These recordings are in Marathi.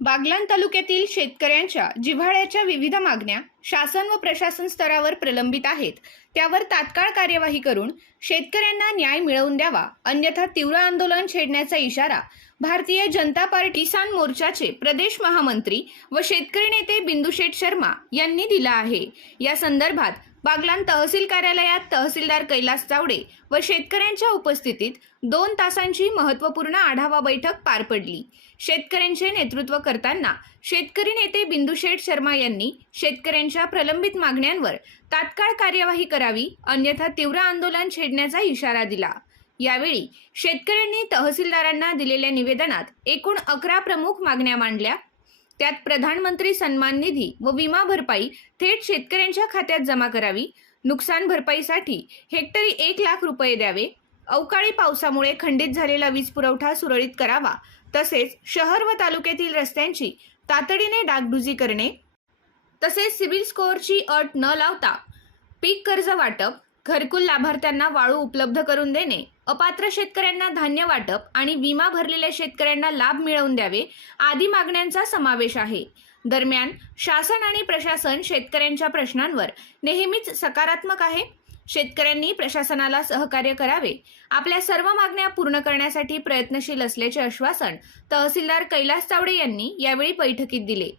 बागलाण तालुक्यातील शेतकऱ्यांच्या जिव्हाळ्याच्या विविध मागण्या शासन व प्रशासन स्तरावर प्रलंबित आहेत. त्यावर तात्काळ कार्यवाही करून शेतकऱ्यांना न्याय मिळवून द्यावा अन्यथा तीव्र आंदोलन छेडण्याचा इशारा भारतीय जनता पार्टी किसान मोर्चाचे प्रदेश महामंत्री व शेतकरी नेते बिंदुशेठ शर्मा यांनी दिला आहे. या संदर्भात बागलान तहसील कार्यालयात तहसीलदार कैलास चावडे व शेतकऱ्यांच्या उपस्थितीत दोन तासांची महत्त्वपूर्ण आढावा बैठक पार पडली. शेतकऱ्यांचे नेतृत्व करताना शेतकरी नेते बिंदुशेठ शर्मा यांनी शेतकऱ्यांच्या प्रलंबित मागण्यांवर तात्काळ कार्यवाही करावी अन्यथा तीव्र आंदोलन छेडण्याचा इशारा दिला. यावेळी शेतकऱ्यांनी तहसीलदारांना दिलेल्या निवेदनात एकूण अकरा प्रमुख मागण्या मांडल्या. त्यात प्रधानमंत्री सन्मान निधी व विमा भरपाई थेट शेतकऱ्यांच्या खात्यात जमा करावी नुकसान भरपाईसाठी हेक्टरी एक लाख रुपये द्यावे अवकाळी पावसामुळे खंडित झालेला वीज पुरवठा सुरळीत करावा तसेच शहर व तालुक्यातील रस्त्यांची तातडीने डागडुजी करणे तसेच सिबिल स्कोअरची अट न लावता पीक कर्ज वाटप घरकुल लाभार्थ्यांना वाळू उपलब्ध करून देणे अपात्र शेतकऱ्यांना धान्य वाटप आणि विमा भरलेल्या शेतकऱ्यांना लाभ मिळवून द्यावे आदी मागण्यांचा समावेश आहे. दरम्यान शासन आणि प्रशासन शेतकऱ्यांच्या प्रश्नांवर नेहमीच सकारात्मक आहे. शेतकऱ्यांनी प्रशासनाला सहकार्य करावे. आपल्या सर्व मागण्या पूर्ण करण्यासाठी प्रयत्नशील असल्याचे आश्वासन तहसीलदार कैलास चावडे यांनी यावेळी बैठकीत दिले.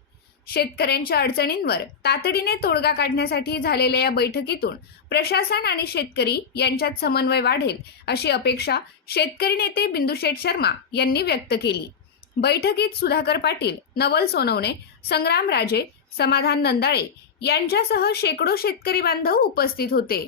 शेतकऱ्यांच्या अडचणींवर तातडीने तोडगा काढण्यासाठी झालेल्या या बैठकीतून प्रशासन आणि शेतकरी यांच्यात समन्वय वाढेल अशी अपेक्षा शेतकरी नेते बिंदुशेठ शर्मा यांनी व्यक्त केली. बैठकीत सुधाकर पाटील नवल सोनवणे संग्राम राजे समाधान नंदाळे यांच्यासह शेकडो शेतकरी बांधव उपस्थित होते.